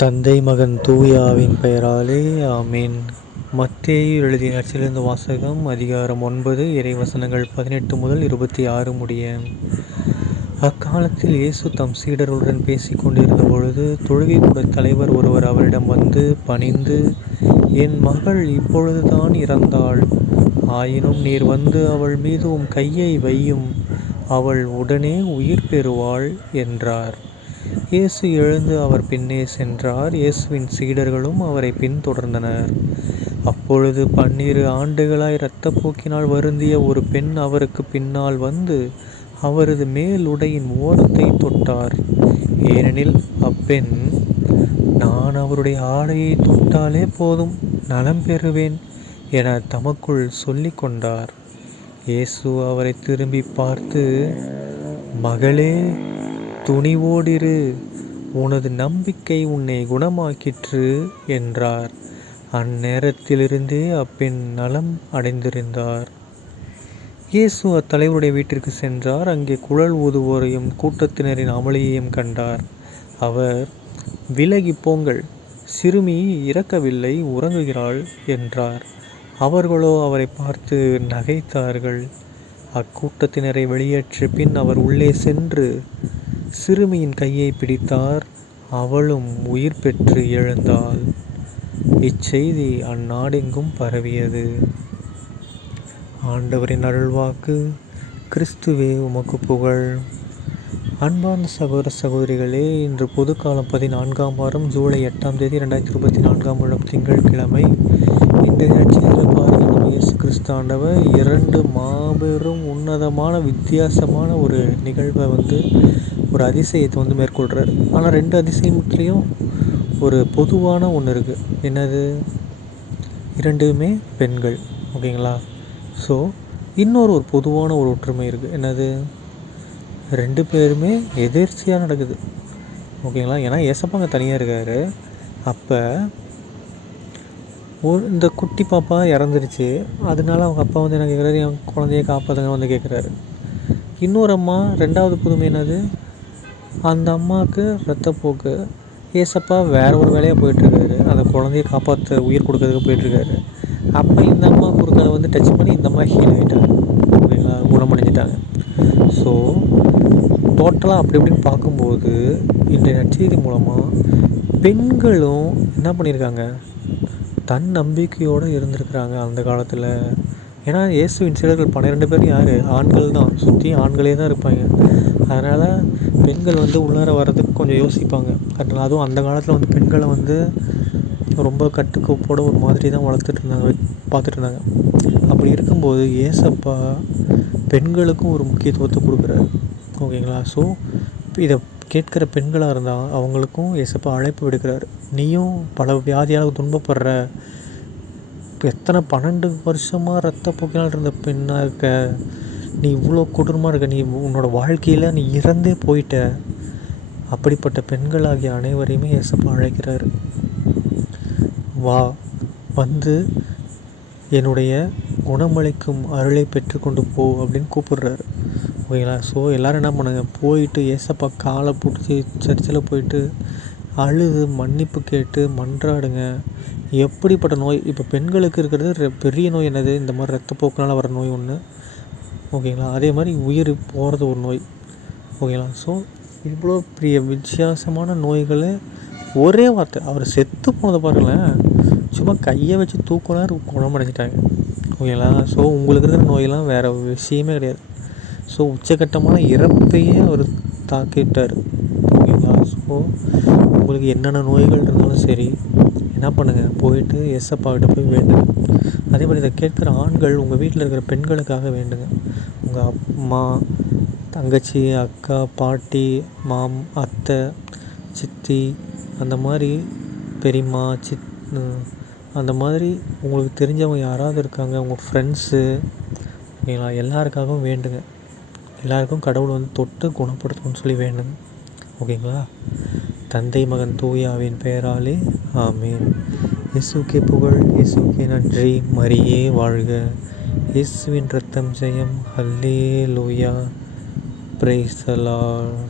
தந்தை மகன் தூய ஆவியின் பெயராலே ஆமீன். மத்தேயு எழுதிய நற்செய்தியிலிருந்து வாசகம். அதிகாரம் 9, இறைவசனங்கள் 18 முதல் 26 முடிய. அக்காலத்தில் இயேசு தம் சீடர்களுடன் பேசிக் கொண்டிருந்த பொழுது, தொழுகைக்கூட தலைவர் ஒருவர் அவரிடம் வந்து பணிந்து, என் மகள் இப்பொழுதுதான் இறந்தாள். ஆயினும் நீர் வந்து அவள் மீது உம் கையை வையும், அவள் உடனே உயிர் பெறுவாள் என்றார். இயேசு எழுந்து அவர் பின்னே சென்றார். இயேசுவின் சீடர்களும் அவரை பின்தொடர்ந்தனர். அப்பொழுது 12 ஆண்டுகளாய் இரத்தப்போக்கினால் வருந்திய ஒரு பெண் அவருக்கு பின்னால் வந்து அவரது மேலுடையின் ஓரத்தை தொட்டார். ஏனெனில் அப்பெண், நான் அவருடைய ஆடையை தொட்டாலே போதும், நலம் பெறுவேன் என தமக்குள் சொல்லிக் கொண்டார். இயேசு அவரை திரும்பி பார்த்து, மகளே, துணிவோடிரு, உனது நம்பிக்கை உன்னை குணமாக்கிற்று என்றார். அந்நேரத்திலிருந்தே அப்பெண் நலம் அடைந்திருந்தார். இயேசு அத்தலைவருடைய வீட்டிற்கு சென்றார். அங்கே குழல் ஊதுவோரையும் கூட்டத்தினரின் அமளியையும் கண்டார். அவர், விலகி போங்கள், சிறுமி இறக்கவில்லை, உறங்குகிறாள் என்றார். அவர்களோ அவரை பார்த்து நகைத்தார்கள். அக்கூட்டத்தினரை வெளியேற்றிய பின் அவர் உள்ளே சென்று சிறுமியின் கையை பிடித்தார். அவளும் உயிர் பெற்று எழுந்தாள். இச்செய்தி அந்நாடெங்கும் பரவியது. ஆண்டவரின் அருள்வாக்கு. கிறிஸ்துவே உமக்கு புகழ். அன்பார்ந்த சகோதர சகோதரிகளே, இன்று பொதுக்காலம் 14ஆம் வாரம் ஜூலை 8ஆம் தேதி 2024ஆம் வருடம் திங்கட்கிழமை. இந்த நிகழ்ச்சியில் பாருங்கள், நம்ம இயேசு கிறிஸ்து ஆண்டவர் 2 மாபெரும் உன்னதமான வித்தியாசமான ஒரு நிகழ்வை ஒரு அதிசயத்தை மேற்கொள்கிறார். ஆனால் 2 அதிசயத்துலேயும் ஒரு பொதுவான ஒன்று இருக்குது. என்னது? 2மே பெண்கள். ஓகேங்களா? ஸோ இன்னொரு பொதுவான ஒரு ஒற்றுமை இருக்குது. என்னது? 2 பேருமே எதேர்ச்சியாக நடக்குது. ஓகேங்களா? ஏன்னா ஏசப்பாங்க தனியாக இருக்கார். அப்போ இந்த குட்டி பாப்பா இறந்துருச்சு. அதனால அவங்க அப்பா என்ன கேட்குறாரு, என் குழந்தைய காப்பாற்றுங்க கேட்குறாரு. இன்னொரு அம்மா, 2வது புதுமை என்னது? அந்த அம்மாவுக்கு இரத்தப்போக்கு. ஏசப்பா வேற ஒரு வேலையாக போயிட்டுருக்காரு, அந்த குழந்தைய காப்பாற்ற உயிர் கொடுக்கறதுக்கு போயிட்டுருக்காரு. அப்போ இந்த அம்மா குறுக்கால டச் பண்ணி இந்த அம்மா ஹீல் ஆகிட்டாங்க. ஓகேங்களா? குணமடைஞ்சிட்டாங்க. ஸோ டோட்டலாக அப்படி இப்படின்னு பார்க்கும்போது இந்த நற்செய்தி மூலமாக பெண்களும் என்ன பண்ணியிருக்காங்க, தன் நம்பிக்கையோடு இருந்திருக்கிறாங்க அந்த காலத்தில். ஏன்னா இயேசுவின் சீடர்கள் 12 பேர் யார்? ஆண்கள் தான். சுற்றி ஆண்களே தான் இருப்பாங்க. அதனால் பெண்கள் உள்ளார வர்றதுக்கு கொஞ்சம் யோசிப்பாங்க. அதனால் அதுவும் அந்த காலத்தில் பெண்களை ரொம்ப கட்டுக்கோப்போட ஒரு மாதிரி தான் பார்த்துட்டு இருந்தாங்க. அப்படி இருக்கும்போது ஏசப்பா பெண்களுக்கும் ஒரு முக்கியத்துவத்தை கொடுக்குறாரு. ஓகேங்களா? ஸோ இதை கேட்குற பெண்களாக இருந்தால் அவங்களுக்கும் ஏசப்பா அழைப்பு விடுக்கிறார். நீயும் பல வியாதியால் துன்பப்படுற, எத்தனை 12 வருஷமாக இரத்தப்போக்கினால் இருந்த பெண்ணாக இருக்க, நீ இவ்வளோ கொடூரமாக இருக்க, நீ உன்னோட வாழ்க்கையில் நீ இறந்தே போயிட்ட. அப்படிப்பட்ட பெண்களாகிய அனைவரையுமே ஏசப்பா அழைக்கிறார். வா, வந்து என்னுடைய குணமளிக்கும் அருளை பெற்றுக்கொண்டு போ அப்படின்னு கூப்பிடுறாரு. ஓகேங்களா? ஸோ எல்லோரும் என்ன பண்ணுங்க, போயிட்டு ஏசப்பா காலை பிடிச்சி சர்ச்சில் போயிட்டு அழுது மன்னிப்பு கேட்டு மன்றாடுங்க. எப்படிப்பட்ட நோய், இப்போ பெண்களுக்கு இருக்கிறது பெரிய நோய் என்னது? இந்த மாதிரி இரத்தப்போக்கினால் வர நோய் ஒன்று. ஓகேங்களா? அதே மாதிரி உயிர் போகிறது ஒரு நோய். ஓகேங்களா? ஸோ இவ்வளோ பெரிய வித்தியாசமான நோய்களை ஒரே வார்த்தை, அவர் செத்து போனதை பாருங்களேன், சும்மா கையை வச்சு தூக்குனார், குணமடைஞ்சிட்டாங்க. ஓகேங்களா? ஸோ உங்களுக்கு இருக்கிற நோயெல்லாம் வேறு விஷயமே கிடையாது. ஸோ உச்சக்கட்டமான இறப்பையே அவர் தாக்கிட்டார். ஓகேங்களா? ஸோ உங்களுக்கு என்னென்ன நோய்கள் இருந்தாலும் சரி, என்ன பண்ணுங்கள், போயிட்டு ஏசப்பாக்கிட்ட போய் வேண்டுங்க. அதே மாதிரி இதை கேட்குற ஆண்கள் உங்கள் வீட்டில் இருக்கிற பெண்களுக்காக வேண்டுங்க. உங்கள் அம்மா, தங்கச்சி, அக்கா, பாட்டி, அத்தை, சித்தி, அந்த மாதிரி பெரியம்மா, அந்த மாதிரி உங்களுக்கு தெரிஞ்சவங்க யாராவது இருக்காங்க, உங்கள் ஃப்ரெண்ட்ஸு, ஓகேங்களா? எல்லாருக்காகவும் வேண்டுங்க. எல்லாருக்கும் கடவுள் தொட்டு குணப்படுத்தணும்னு சொல்லி வேண்டுங்க. ஓகேங்களா? தந்தை மகன் தூய ஆவியின் பெயராலே ஆமீன். இயேசுக்கே புகழ், இயேசுக்கே நன்றி, மரியே வாழ்க. இயேசுவின் இரத்தம் ஜெயம். ஹல்லேலூயா. Praise the Lord.